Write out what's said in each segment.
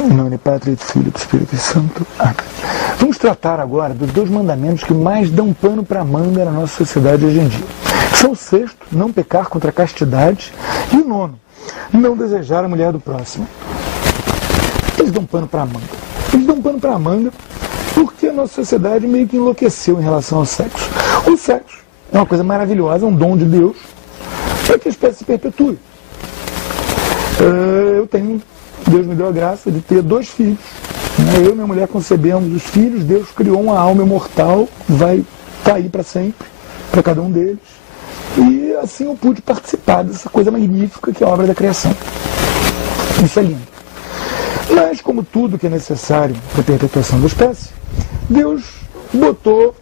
Em nome do Pai, do Filho e do Espírito Santo. Amém. Vamos tratar agora dos 2 mandamentos que mais dão pano para a manga na nossa sociedade hoje em dia. São o 6º, não pecar contra a castidade, e o 9º, não desejar a mulher do próximo. Eles dão pano para a manga. Eles dão pano para a manga porque a nossa sociedade meio que enlouqueceu em relação ao sexo. O sexo é uma coisa maravilhosa, é um dom de Deus, para que a espécie se perpetue. Deus me deu a graça de ter 2 filhos. Eu e minha mulher concebemos os filhos, Deus criou uma alma imortal, vai estar aí para sempre, para cada um deles. E assim eu pude participar dessa coisa magnífica que é a obra da criação. Isso é lindo. Mas, como tudo que é necessário para a perpetuação da espécie, Deus botou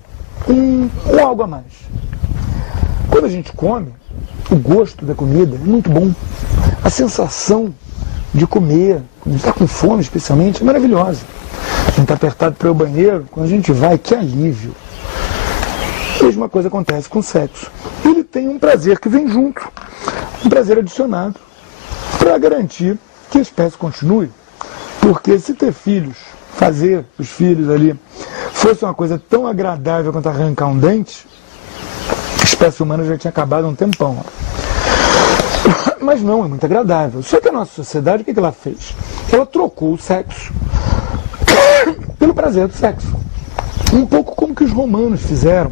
algo a mais. Quando a gente come, o gosto da comida é muito bom. A sensação de comer, quando está com fome especialmente, é maravilhosa. A gente está apertado para o banheiro, quando a gente vai, que alívio. A mesma coisa acontece com o sexo. Ele tem um prazer que vem junto, um prazer adicionado, para garantir que a espécie continue. Porque se ter filhos, fazer os filhos ali, fosse uma coisa tão agradável quanto arrancar um dente, a espécie humana já tinha acabado há um tempão. Mas não, é muito agradável. Só que a nossa sociedade, o que ela fez? Ela trocou o sexo pelo prazer do sexo. Um pouco como que os romanos fizeram,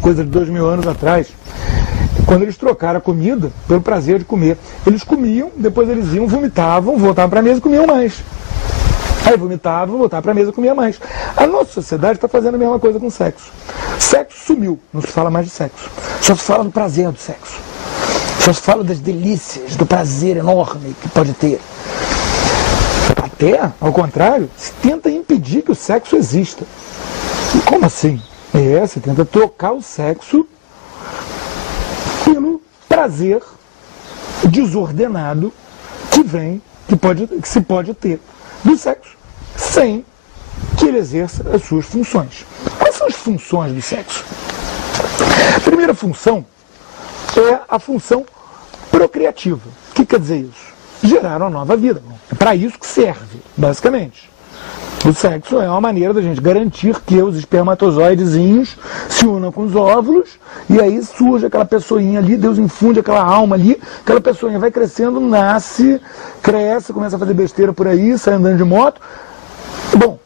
coisa de 2000 anos atrás, quando eles trocaram a comida pelo prazer de comer. Eles comiam, depois eles iam, vomitavam, voltavam para a mesa e comiam mais. Aí vomitavam, voltavam para a mesa e comiam mais. A nossa sociedade está fazendo a mesma coisa com o sexo. Sexo sumiu, não se fala mais de sexo. Só se fala do prazer do sexo. Só se fala das delícias, do prazer enorme que pode ter. Até, ao contrário, se tenta impedir que o sexo exista. E como assim? Se tenta trocar o sexo pelo prazer desordenado que se pode ter do sexo, sem que ele exerça as suas funções. Quais são as funções do sexo? A primeira função é a função procriativa. O que quer dizer isso? Gerar uma nova vida. É para isso que serve, basicamente. O sexo é uma maneira da gente garantir que os espermatozoidezinhos se unam com os óvulos e aí surge aquela pessoinha ali, Deus infunde aquela alma ali, aquela pessoinha vai crescendo, nasce, cresce, começa a fazer besteira por aí, sai andando de moto. Bom,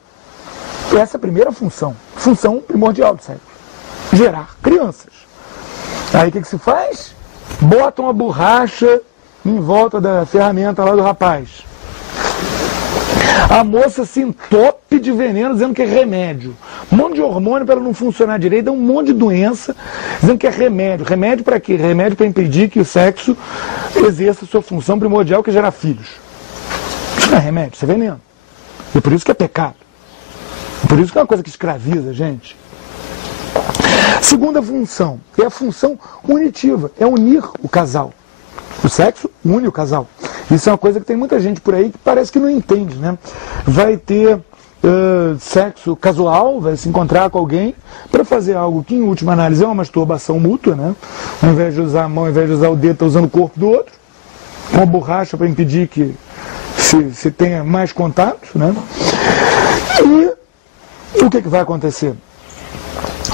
essa é a primeira função primordial do sexo. Gerar crianças. Aí o que se faz? Bota uma borracha em volta da ferramenta lá do rapaz. A moça se entope de veneno dizendo que é remédio. Um monte de hormônio para ela não funcionar direito, um monte de doença, dizendo que é remédio. Remédio para quê? Remédio para impedir que o sexo exerça a sua função primordial, que é gerar filhos. Isso não é remédio, isso é veneno. E por isso que é pecado. E por isso que é uma coisa que escraviza a gente. Segunda função, é a função unitiva, é unir o casal. O sexo une o casal. Isso é uma coisa que tem muita gente por aí que parece que não entende, né? Vai ter sexo casual, vai se encontrar com alguém para fazer algo que, em última análise, é uma masturbação mútua, né? Ao invés de usar a mão, ao invés de usar o dedo, está usando o corpo do outro, com uma borracha para impedir que se tenha mais contato, né? E o que vai acontecer?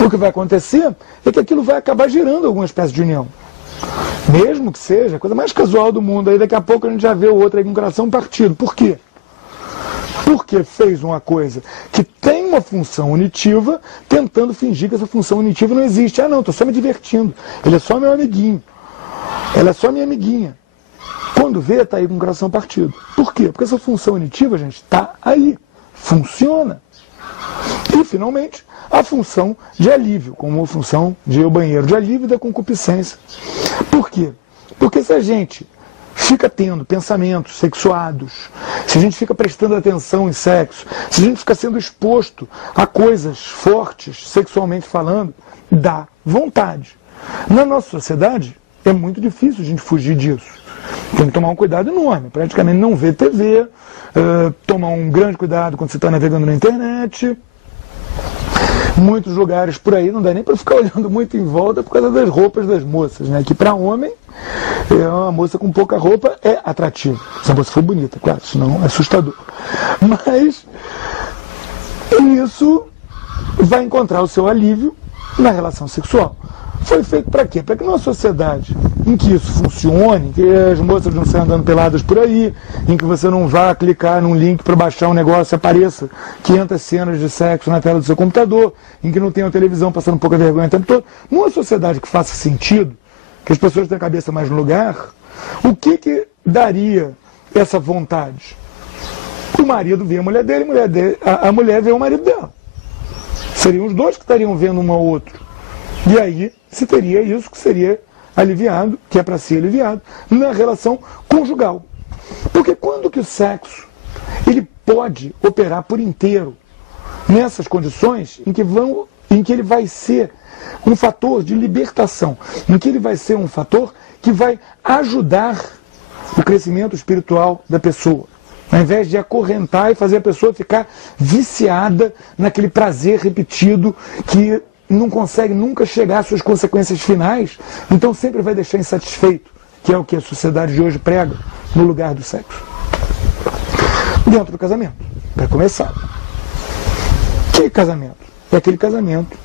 O que vai acontecer é que aquilo vai acabar gerando alguma espécie de união. Mesmo que seja a coisa mais casual do mundo, aí daqui a pouco a gente já vê o outro aí com o coração partido. Por quê? Porque fez uma coisa que tem uma função unitiva, tentando fingir que essa função unitiva não existe. Ah não, estou só me divertindo. Ele é só meu amiguinho. Ela é só minha amiguinha. Quando vê, está aí com o coração partido. Por quê? Porque essa função unitiva, gente, está aí. Funciona. E, finalmente, a função de alívio, como a função de ir ao banheiro, de alívio da concupiscência. Por quê? Porque se a gente fica tendo pensamentos sexuados, se a gente fica prestando atenção em sexo, se a gente fica sendo exposto a coisas fortes, sexualmente falando, dá vontade. Na nossa sociedade, é muito difícil a gente fugir disso. Tem que tomar um cuidado enorme, praticamente não ver TV, tomar um grande cuidado quando você está navegando na internet, muitos lugares por aí, não dá nem para ficar olhando muito em volta por causa das roupas das moças, né? Que para homem, uma moça com pouca roupa é atrativa. Se a moça for bonita, claro, senão é assustador. Mas isso vai encontrar o seu alívio na relação sexual. Foi feito para quê? Para que numa sociedade em que isso funcione, em que as moças não saiam andando peladas por aí, em que você não vá clicar num link para baixar um negócio e apareça 500 cenas de sexo na tela do seu computador, em que não tenha televisão passando pouca vergonha o tempo todo, numa sociedade que faça sentido, que as pessoas tenham a cabeça mais no lugar, o que daria essa vontade? O marido vê a mulher dele, a mulher vê o marido dela. Seriam os dois que estariam vendo um ao outro. E aí se teria isso que seria aliviado, que é para ser aliviado, na relação conjugal. Porque quando que o sexo ele pode operar por inteiro nessas condições em que ele vai ser um fator de libertação, em que ele vai ser um fator que vai ajudar o crescimento espiritual da pessoa, ao invés de acorrentar e fazer a pessoa ficar viciada naquele prazer repetido que não consegue nunca chegar às suas consequências finais, então sempre vai deixar insatisfeito, que é o que a sociedade de hoje prega no lugar do sexo. Dentro do casamento, para começar. Que casamento? É aquele casamento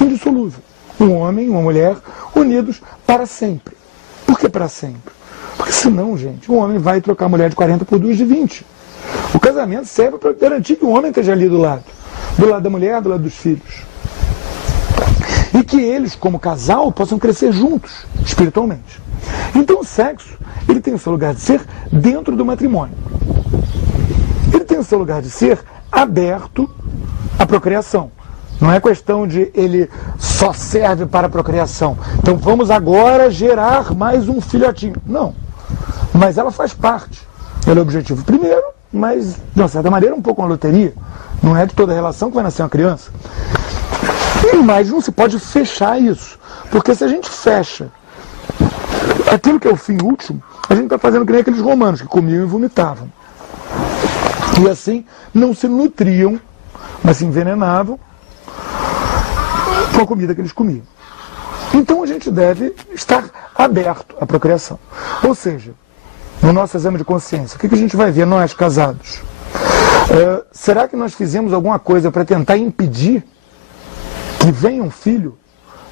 indissolúvel. Um homem e uma mulher unidos para sempre. Por que para sempre? Porque senão, gente, um homem vai trocar a mulher de 40 por duas de 20. O casamento serve para garantir que o homem esteja ali do lado da mulher, do lado dos filhos. E que eles, como casal, possam crescer juntos, espiritualmente. Então o sexo, ele tem o seu lugar de ser dentro do matrimônio. Ele tem o seu lugar de ser aberto à procriação. Não é questão de ele só serve para a procriação. Então vamos agora gerar mais um filhotinho. Não. Mas ela faz parte. Ela é o objetivo primeiro, mas de uma certa maneira um pouco uma loteria. Não é de toda relação que vai nascer uma criança. Mas não se pode fechar isso. Porque se a gente fecha aquilo que é o fim último, a gente está fazendo que nem aqueles romanos que comiam e vomitavam. E assim não se nutriam, mas se envenenavam com a comida que eles comiam. Então a gente deve estar aberto à procriação. Ou seja, no nosso exame de consciência, o que a gente vai ver nós casados? Será que nós fizemos alguma coisa para tentar impedir que venha um filho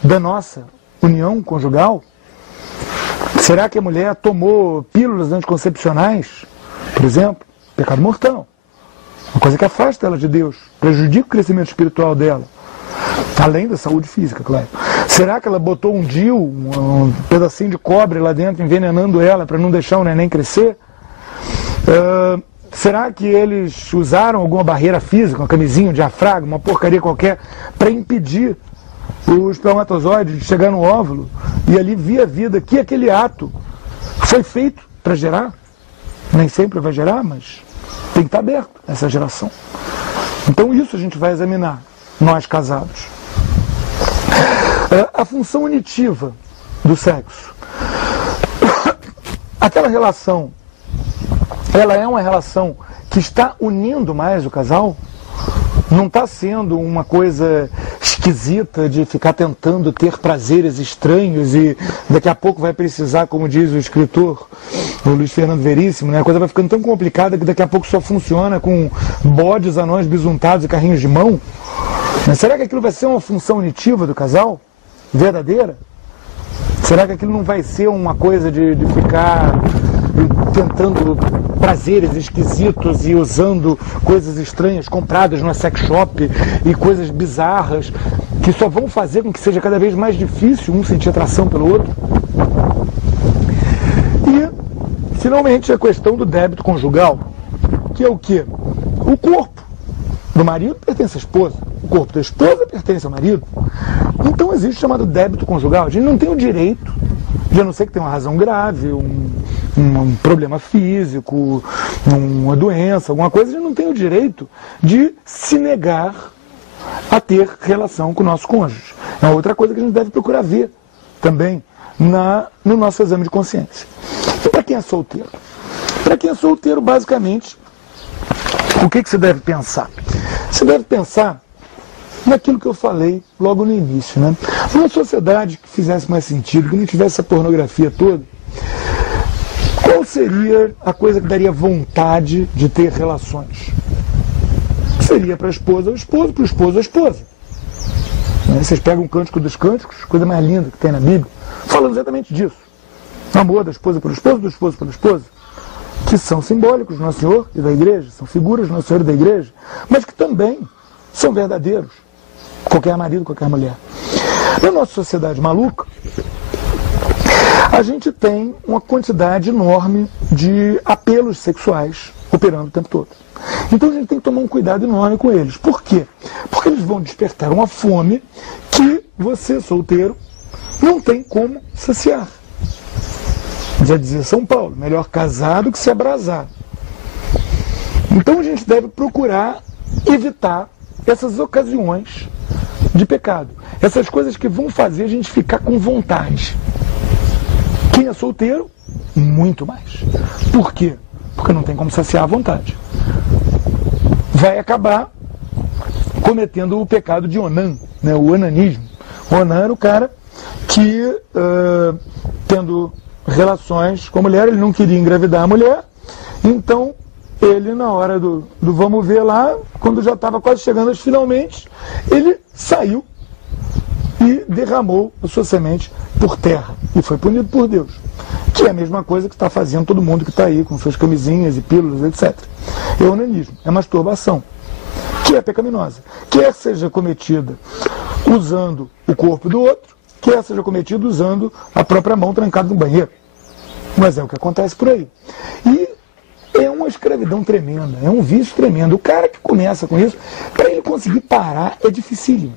da nossa união conjugal? Será que a mulher tomou pílulas anticoncepcionais, por exemplo? Pecado mortal. Uma coisa que afasta ela de Deus, prejudica o crescimento espiritual dela. Além da saúde física, claro. Será que ela botou um DIU, um pedacinho de cobre lá dentro, envenenando ela para não deixar o neném crescer? Será que eles usaram alguma barreira física, uma camisinha, um diafragma, uma porcaria qualquer, para impedir o espermatozoide de chegar no óvulo e ali vir a vida, que aquele ato foi feito para gerar? Nem sempre vai gerar, mas tem que estar aberto essa geração. Então isso a gente vai examinar, nós casados. A função unitiva do sexo. Aquela relação, ela é uma relação que está unindo mais o casal? Não está sendo uma coisa esquisita de ficar tentando ter prazeres estranhos e daqui a pouco vai precisar, como diz o escritor, o Luiz Fernando Veríssimo, né? A coisa vai ficando tão complicada que daqui a pouco só funciona com bodes, anões bisuntados e carrinhos de mão? Mas será que aquilo vai ser uma função unitiva do casal? Verdadeira? Será que aquilo não vai ser uma coisa de ficar tentando prazeres esquisitos e usando coisas estranhas compradas numa sex shop e coisas bizarras que só vão fazer com que seja cada vez mais difícil um sentir atração pelo outro? E, finalmente, a questão do débito conjugal, que é o quê? O corpo do marido pertence à esposa, o corpo da esposa pertence ao marido. Então existe o chamado débito conjugal. A gente não tem o direito, a não ser que tenha uma razão grave, um problema físico, uma doença, alguma coisa, a gente não tem o direito de se negar a ter relação com o nosso cônjuge. É outra coisa que a gente deve procurar ver também no nosso exame de consciência. E para quem é solteiro? Para quem é solteiro, basicamente, o que você deve pensar? Você deve pensar naquilo que eu falei logo no início, né? Numa sociedade que fizesse mais sentido, que não tivesse a pornografia toda, qual seria a coisa que daria vontade de ter relações? Seria para a esposa o esposo, para o esposo a esposa. Vocês pegam o Cântico dos Cânticos, coisa mais linda que tem na Bíblia, falando exatamente disso. Amor da esposa pelo esposo, do esposo pela esposa, que são simbólicos do Nosso Senhor e da Igreja, são figuras do Nosso Senhor e da Igreja, mas que também são verdadeiros. Qualquer marido, qualquer mulher. Na nossa sociedade maluca, a gente tem uma quantidade enorme de apelos sexuais operando o tempo todo. Então a gente tem que tomar um cuidado enorme com eles. Por quê? Porque eles vão despertar uma fome que você, solteiro, não tem como saciar. Já dizia São Paulo, melhor casado que se abrasar. Então a gente deve procurar evitar essas ocasiões de pecado. Essas coisas que vão fazer a gente ficar com vontade. Quem é solteiro, muito mais. Por quê? Porque não tem como saciar a vontade. Vai acabar cometendo o pecado de Onã, né, o onanismo. O Onã era o cara que, tendo relações com a mulher, ele não queria engravidar a mulher, então ele, na hora do vamos ver lá, quando já estava quase chegando aos finalmente, ele saiu e derramou a sua semente por terra e foi punido por Deus. Que é a mesma coisa que está fazendo todo mundo que está aí com suas camisinhas e pílulas, etc. É onanismo, é masturbação, que é pecaminosa. Quer seja cometida usando o corpo do outro, quer seja cometida usando a própria mão trancada no banheiro. Mas é o que acontece por aí. E é uma escravidão tremenda, é um vício tremendo. O cara que começa com isso, para ele conseguir parar, é dificílimo.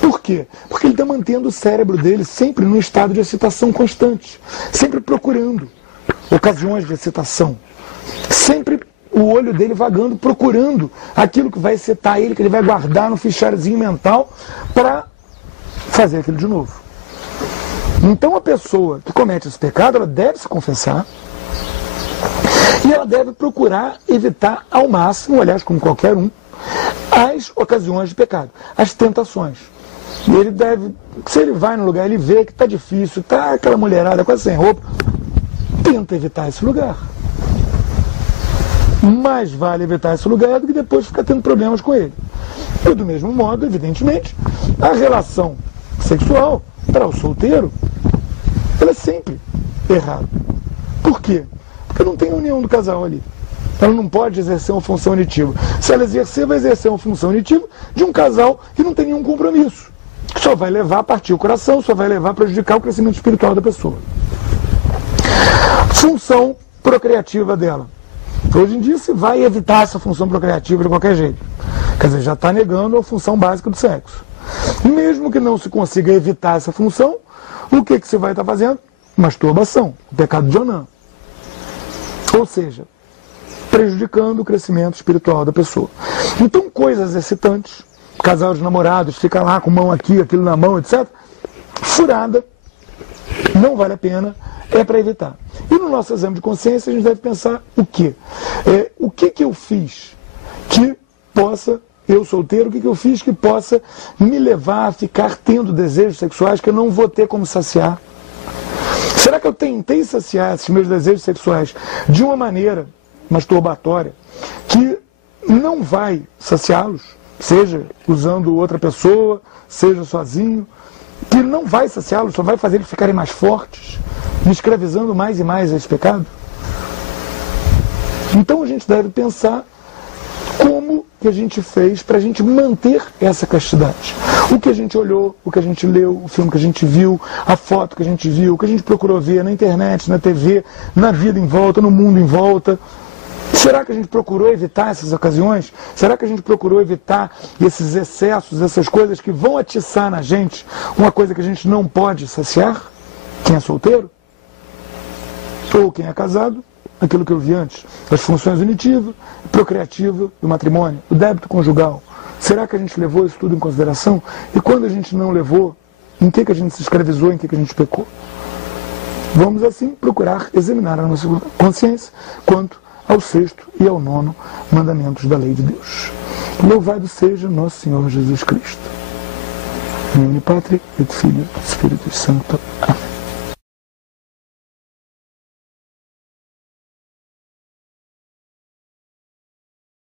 Por quê? Porque ele está mantendo o cérebro dele sempre num estado de excitação constante, sempre procurando ocasiões de excitação, sempre o olho dele vagando, procurando aquilo que vai excitar ele, que ele vai guardar no ficharzinho mental para fazer aquilo de novo. Então a pessoa que comete esse pecado, ela deve se confessar e ela deve procurar evitar ao máximo, aliás, como qualquer um, as ocasiões de pecado, as tentações. E ele deve, se ele vai no lugar, ele vê que está difícil, está aquela mulherada quase sem roupa, tenta evitar esse lugar. Mais vale evitar esse lugar do que depois ficar tendo problemas com ele. E do mesmo modo, evidentemente, a relação sexual para o solteiro, ela é sempre errada. Por quê? Porque não tem união do casal ali. Ela não pode exercer uma função unitiva. Se ela exercer, vai exercer uma função unitiva de um casal que não tem nenhum compromisso. Só vai levar a partir o coração, só vai levar a prejudicar o crescimento espiritual da pessoa. Função procriativa dela. Hoje em dia se vai evitar essa função procriativa de qualquer jeito. Quer dizer, já está negando a função básica do sexo. Mesmo que não se consiga evitar essa função, o que você vai estar fazendo? Masturbação, o pecado de Onã. Ou seja, prejudicando o crescimento espiritual da pessoa. Então, coisas excitantes, casal de namorados, fica lá com mão aqui, aquilo na mão, etc. Furada, não vale a pena, é para evitar. E no nosso exame de consciência a gente deve pensar o quê? O que eu fiz que possa, eu solteiro, o que eu fiz que possa me levar a ficar tendo desejos sexuais que eu não vou ter como saciar? Será que eu tentei saciar esses meus desejos sexuais de uma maneira masturbatória que não vai saciá-los? Seja usando outra pessoa, seja sozinho, que não vai saciá-los, só vai fazer eles ficarem mais fortes, me escravizando mais e mais a esse pecado? Então a gente deve pensar como que a gente fez para a gente manter essa castidade. O que a gente olhou, o que a gente leu, o filme que a gente viu, a foto que a gente viu, o que a gente procurou ver na internet, na TV, na vida em volta, no mundo em volta. Será que a gente procurou evitar essas ocasiões? Será que a gente procurou evitar esses excessos, essas coisas que vão atiçar na gente uma coisa que a gente não pode saciar? Quem é solteiro? Ou quem é casado? Aquilo que eu vi antes. As funções unitiva, procriativa do matrimônio, o débito conjugal. Será que a gente levou isso tudo em consideração? E quando a gente não levou, em que a gente se escravizou, em que a gente pecou? Vamos assim procurar examinar a nossa consciência quanto ao 6º e ao 9º mandamentos da lei de Deus. Louvado seja nosso Senhor Jesus Cristo. Em nome do Pai, e do Filho e do Espírito Santo. Amém.